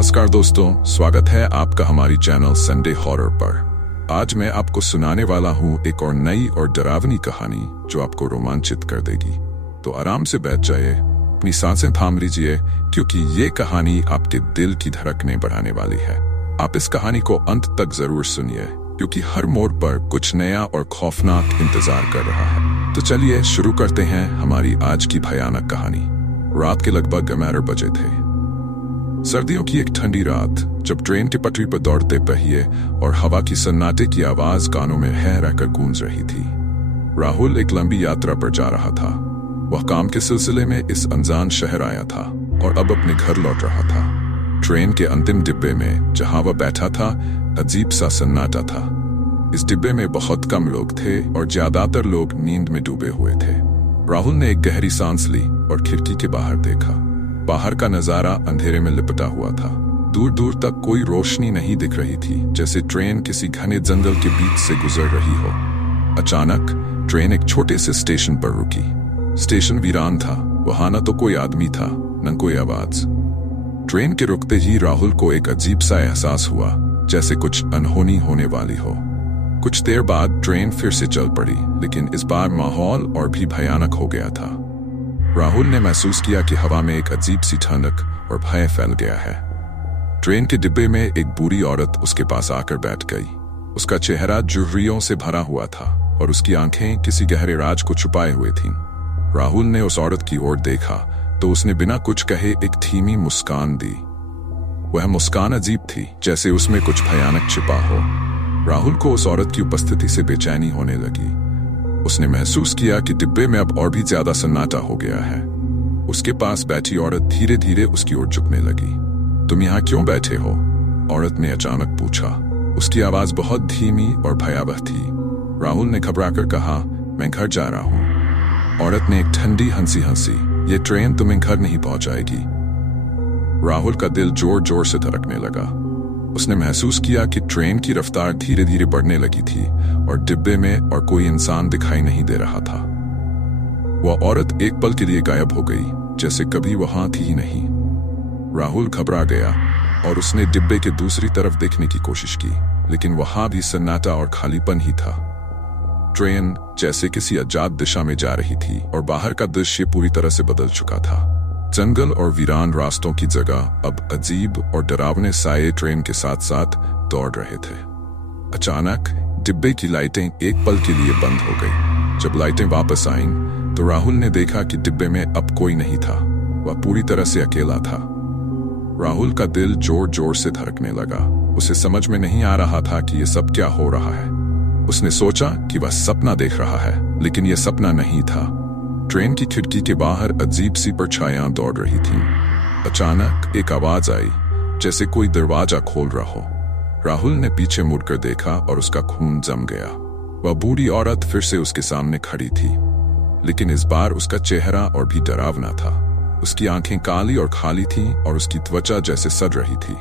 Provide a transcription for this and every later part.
नमस्कार दोस्तों, स्वागत है आपका हमारी चैनल संडे हॉरर पर। आज मैं आपको सुनाने वाला हूँ एक और नई और डरावनी कहानी जो आपको रोमांचित कर देगी। तो आराम से बैठ जाइए, अपनी सांसें थाम लीजिए, क्योंकि ये कहानी आपके दिल की धड़कनें बढ़ाने वाली है। आप इस कहानी को अंत तक जरूर सुनिए, क्योंकि हर मोड़ पर कुछ नया और खौफनाक इंतजार कर रहा है। तो चलिए शुरू करते हैं हमारी आज की भयानक कहानी। रात के लगभग 11 बजे थे। सर्दियों की एक ठंडी रात, जब ट्रेन की पटरी पर दौड़ते पहिए और हवा की सन्नाटे की आवाज कानों में रहकर गूंज रही थी। राहुल एक लंबी यात्रा पर जा रहा था। वह काम के सिलसिले में इस अनजान शहर आया था और अब अपने घर लौट रहा था। ट्रेन के अंतिम डिब्बे में जहां वह बैठा था, अजीब सा सन्नाटा था। इस डिब्बे में बहुत कम लोग थे और ज्यादातर लोग नींद में डूबे हुए थे। राहुल ने एक गहरी सांस ली और खिड़की के बाहर देखा। बाहर का नजारा अंधेरे में लिपटा हुआ था। दूर दूर तक कोई रोशनी नहीं दिख रही थी, जैसे ट्रेन किसी घने जंगल के बीच से गुजर रही हो। अचानक ट्रेन एक छोटे से स्टेशन पर रुकी। स्टेशन वीरान था। वहां न तो कोई आदमी था, न कोई आवाज। ट्रेन के रुकते ही राहुल को एक अजीब सा एहसास हुआ, जैसे कुछ अनहोनी होने वाली हो। कुछ देर बाद ट्रेन फिर से चल पड़ी, लेकिन इस बार माहौल और भी भयानक हो गया था। राहुल ने महसूस किया कि हवा में एक अजीब सी ठंडक और भय फैल गया है। ट्रेन के डिब्बे में एक बूढ़ी औरत उसके पास आकर बैठ गई। उसका चेहरा झुर्रियों से भरा हुआ था और उसकी आंखें किसी गहरे राज को छुपाए हुए थीं। राहुल ने उस औरत की ओर देखा तो उसने बिना कुछ कहे एक धीमी मुस्कान दी। वह मुस्कान अजीब थी, जैसे उसमें कुछ भयानक छिपा हो। राहुल को उस औरत की उपस्थिति से बेचैनी होने लगी। उसने महसूस किया कि डिब्बे में अब और भी ज्यादा सन्नाटा हो गया है। उसके पास बैठी औरत धीरे धीरे उसकी ओर झुकने लगी। तुम यहाँ क्यों बैठे हो? औरत ने अचानक पूछा। उसकी आवाज बहुत धीमी और भयावह थी। राहुल ने घबराकर कहा, मैं घर जा रहा हूँ। औरत ने एक ठंडी हंसी हंसी, ये ट्रेन तुम्हें घर नहीं पहुंचाएगी। राहुल का दिल जोर जोर से धड़कने लगा। उसने महसूस किया कि ट्रेन की रफ्तार धीरे धीरे बढ़ने लगी थी और डिब्बे में और कोई इंसान दिखाई नहीं दे रहा था। वह औरत एक पल के लिए गायब हो गई, जैसे कभी वहां थी ही नहीं। राहुल घबरा गया और उसने डिब्बे के दूसरी तरफ देखने की कोशिश की, लेकिन वहां भी सन्नाटा और खालीपन ही था। ट्रेन जैसे किसी अजाद दिशा में जा रही थी और बाहर का दृश्य पूरी तरह से बदल चुका था। जंगल और वीरान रास्तों की जगह अब अजीब और डरावने साये ट्रेन के साथ साथ दौड़ रहे थे। अचानक डिब्बे की लाइटें एक पल के लिए बंद हो गई। जब लाइटें वापस आईं, तो राहुल ने देखा कि डिब्बे में अब कोई नहीं था। वह पूरी तरह से अकेला था। राहुल का दिल जोर जोर से धड़कने लगा। उसे समझ में नहीं आ रहा था कि यह सब क्या हो रहा है। उसने सोचा कि वह सपना देख रहा है, लेकिन यह सपना नहीं था। ट्रेन की खिड़की के बाहर अजीब सी परछाइयां दौड़ रही थीं। अचानक एक आवाज आई, जैसे कोई दरवाजा खोल रहा हो। राहुल ने पीछे मुड़कर देखा और उसका खून जम गया। वह बूढ़ी औरत फिर से उसके सामने खड़ी थी, लेकिन इस बार उसका चेहरा और भी डरावना था। उसकी आंखें काली और खाली थीं और उसकी त्वचा जैसे सड़ रही थी।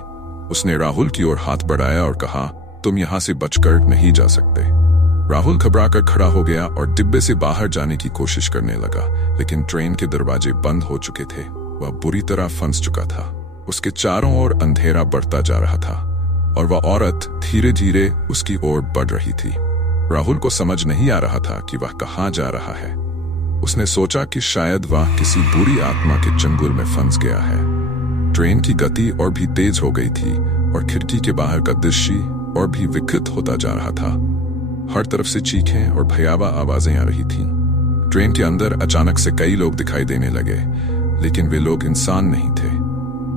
उसने राहुल की ओर हाथ बढ़ाया और कहा, तुम यहां से बचकर नहीं जा सकते। राहुल घबराकर खड़ा हो गया और डिब्बे से बाहर जाने की कोशिश करने लगा, लेकिन ट्रेन के दरवाजे बंद हो चुके थे। वह बुरी तरह फंस चुका था। उसके चारों ओर अंधेरा बढ़ता जा रहा था और वह औरत धीरे धीरे उसकी ओर बढ़ रही थी। राहुल को समझ नहीं आ रहा था कि वह कहाँ जा रहा है। उसने सोचा कि शायद वह किसी बुरी आत्मा के चंगुल में फंस गया है। ट्रेन की गति और भी तेज हो गई थी और खिड़की के बाहर का दृश्य और भी विकृत होता जा रहा था। हर तरफ से चीखें और भयावह आवाजें आ रही थीं। ट्रेन के अंदर अचानक से कई लोग दिखाई देने लगे, लेकिन वे लोग इंसान नहीं थे।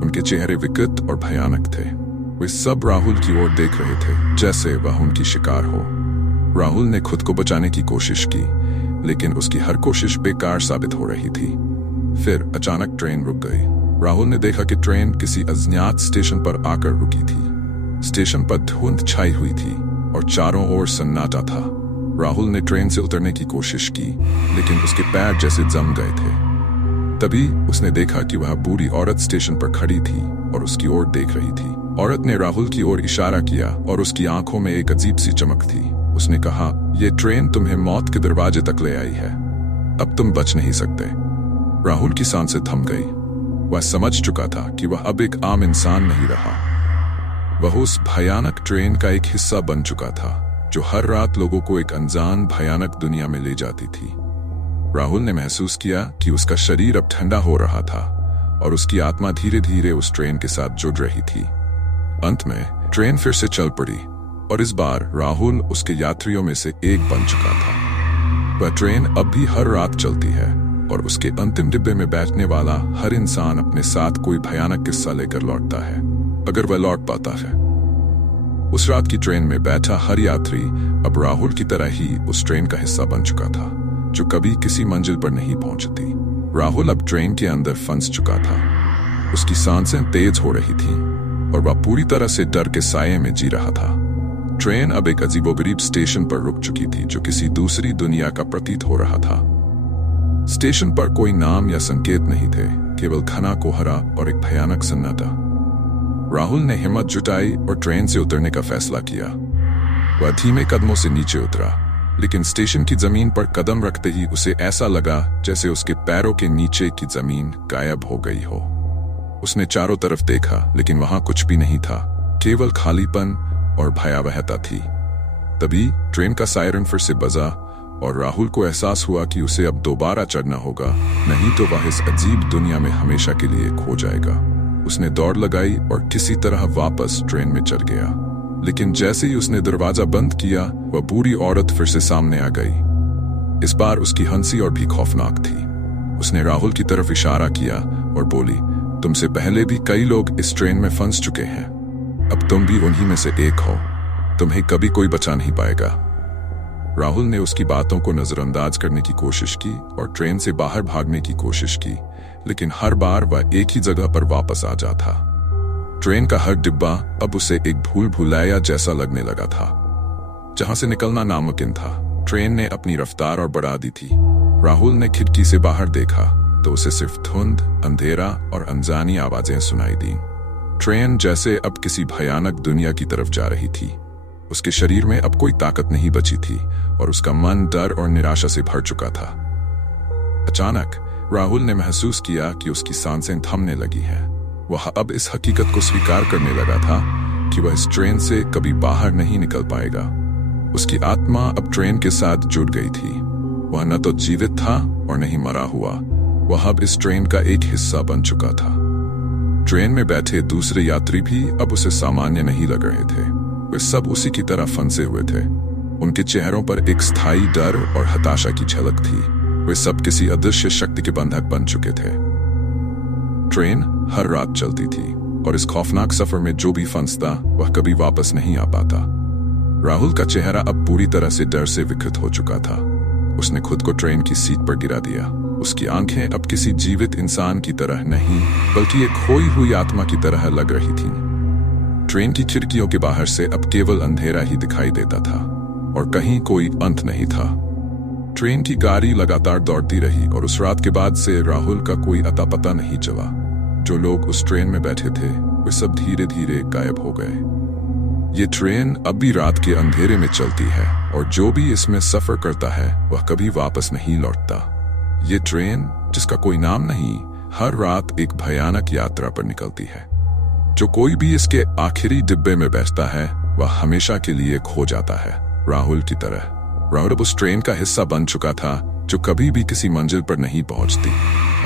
उनके चेहरे विकृत और भयानक थे। वे सब राहुल की ओर देख रहे थे, जैसे वह उनकी शिकार हो। राहुल ने खुद को बचाने की कोशिश की, लेकिन उसकी हर कोशिश बेकार साबित हो रही थी। फिर अचानक ट्रेन रुक गई। राहुल ने देखा कि ट्रेन किसी अज्ञात स्टेशन पर आकर रुकी थी। स्टेशन पर धुंध छाई हुई थी और चारों ओर सन्नाटा था। राहुल ने ट्रेन से उतरने की कोशिश की, लेकिन उसके पैर जैसे जम गए थे। तभी उसने देखा कि वह बूढ़ी औरत स्टेशन पर खड़ी थी और उसकी ओर देख रही थी। औरत ने राहुल की ओर इशारा किया और उसकी आंखों में एक अजीब सी चमक थी। उसने कहा, यह ट्रेन तुम्हें मौत के दरवाजे तक ले आई है। अब तुम बच नहीं सकते। राहुल की सांसें थम गई। वह समझ चुका था कि वह अब एक आम इंसान नहीं रहा। वह उस भयानक ट्रेन का एक हिस्सा बन चुका था जो हर रात लोगों को एक अनजान भयानक दुनिया में ले जाती थी। राहुल ने महसूस किया कि उसका शरीर अब ठंडा हो रहा था और उसकी आत्मा धीरे धीरे उस ट्रेन के साथ जुड़ रही थी। अंत में ट्रेन फिर से चल पड़ी और इस बार राहुल उसके यात्रियों में से एक बन चुका था। वह ट्रेन अब भी हर रात चलती है और उसके अंतिम डिब्बे में बैठने वाला हर इंसान अपने साथ कोई भयानक किस्सा लेकर लौटता है, अगर वह लौट पाता है। उस रात की ट्रेन में बैठा हर यात्री अब राहुल की तरह ही उस ट्रेन का हिस्सा बन चुका था जो कभी किसी मंजिल पर नहीं पहुंचती। राहुल अब ट्रेन के अंदर फंस चुका था। उसकी सांसें तेज हो रही थीं और वह पूरी तरह से डर के साये में जी रहा था। ट्रेन अब एक अजीबोगरीब स्टेशन पर रुक चुकी थी जो किसी दूसरी दुनिया का प्रतीत हो रहा था। स्टेशन पर कोई नाम या संकेत नहीं थे, केवल घना कोहरा और एक भयानक सन्नाटा। राहुल ने हिम्मत जुटाई और ट्रेन से उतरने का फैसला किया। वह धीमे कदमों से नीचे उतरा, लेकिन स्टेशन की जमीन पर कदम रखते ही उसे ऐसा लगा जैसे उसके पैरों के नीचे की जमीन गायब हो गई हो। उसने चारों तरफ देखा, लेकिन वहां कुछ भी नहीं था, केवल खालीपन और भयावहता थी। तभी ट्रेन का सायरन फिर से बजा और राहुल को एहसास हुआ कि उसे अब दोबारा चढ़ना होगा, नहीं तो वह इस अजीब दुनिया में हमेशा के लिए खो जाएगा। उसने दौड़ लगाई और किसी तरह वापस ट्रेन में चढ़ गया, लेकिन जैसे ही उसने दरवाजा बंद किया, वह बूढ़ी औरत फिर से सामने आ गई। इस बार उसकी हंसी और भी खौफनाक थी। उसने राहुल की तरफ इशारा किया और बोली, तुमसे पहले भी कई लोग इस ट्रेन में फंस चुके हैं, अब तुम भी उन्हीं में से एक हो, तुम्हें कभी कोई बचा नहीं पाएगा। राहुल ने उसकी बातों को नजरअंदाज करने की कोशिश की और ट्रेन से बाहर भागने की कोशिश की, लेकिन हर बार वह एक ही जगह पर वापस आ जाता। ट्रेन का हर डिब्बा अब उसे एक भूल भुलैया जैसा लगने लगा था, जहां से निकलना नामुमकिन था। ट्रेन ने अपनी रफ्तार और बढ़ा दी थी। राहुल ने खिड़की से बाहर देखा तो उसे सिर्फ धुंध, अंधेरा और अनजानी आवाजें सुनाई दी। ट्रेन जैसे अब किसी भयानक दुनिया की तरफ जा रही थी। उसके शरीर में अब कोई ताकत नहीं बची थी और उसका मन डर और निराशा से भर चुका था। अचानक राहुल ने महसूस किया कि उसकी सांसें थमने लगी हैं। वह अब इस हकीकत को स्वीकार करने लगा था कि वह इस ट्रेन से कभी बाहर नहीं निकल पाएगा। उसकी आत्मा अब ट्रेन के साथ जुड़ गई थी। वह न तो जीवित था और न ही मरा हुआ, वह अब इस ट्रेन का एक हिस्सा बन चुका था। ट्रेन में बैठे दूसरे यात्री भी अब उसे सामान्य नहीं लग रहे थे। वे सब उसी की तरह फंसे हुए थे। उनके चेहरों पर एक स्थायी डर और हताशा की झलक थी। वे सब किसी अदृश्य शक्ति के बंधक बन चुके थे। ट्रेन हर रात चलती थी और इस खौफनाक सफर में जो भी फंसता वह कभी वापस नहीं आ पाता। राहुल का चेहरा अब पूरी तरह से डर से विकृत हो चुका था। उसने खुद को ट्रेन की सीट पर गिरा दिया। उसकी आंखें अब किसी जीवित इंसान की तरह नहीं, बल्कि एक खोई हुई आत्मा की तरह लग रही थीं। ट्रेन की खिड़कियों के बाहर से अब केवल अंधेरा ही दिखाई देता था और कहीं कोई अंत नहीं था। ट्रेन की गाड़ी लगातार दौड़ती रही और उस रात के बाद से राहुल का कोई अता पता नहीं चला। जो लोग उस ट्रेन में बैठे थे वे सब धीरे धीरे गायब हो गए। ये ट्रेन अब भी रात के अंधेरे में चलती है और जो भी इसमें सफर करता है वह कभी वापस नहीं लौटता। ये ट्रेन, जिसका कोई नाम नहीं, हर रात एक भयानक यात्रा पर निकलती है। जो कोई भी इसके आखिरी डिब्बे में बैठता है वह हमेशा के लिए खो जाता है, राहुल की तरह। राहुल अब उस ट्रेन का हिस्सा बन चुका था जो कभी भी किसी मंजिल पर नहीं पहुंचती,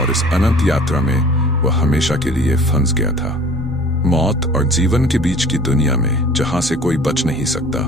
और इस अनंत यात्रा में वह हमेशा के लिए फंस गया था। मौत और जीवन के बीच की दुनिया में, जहां से कोई बच नहीं सकता।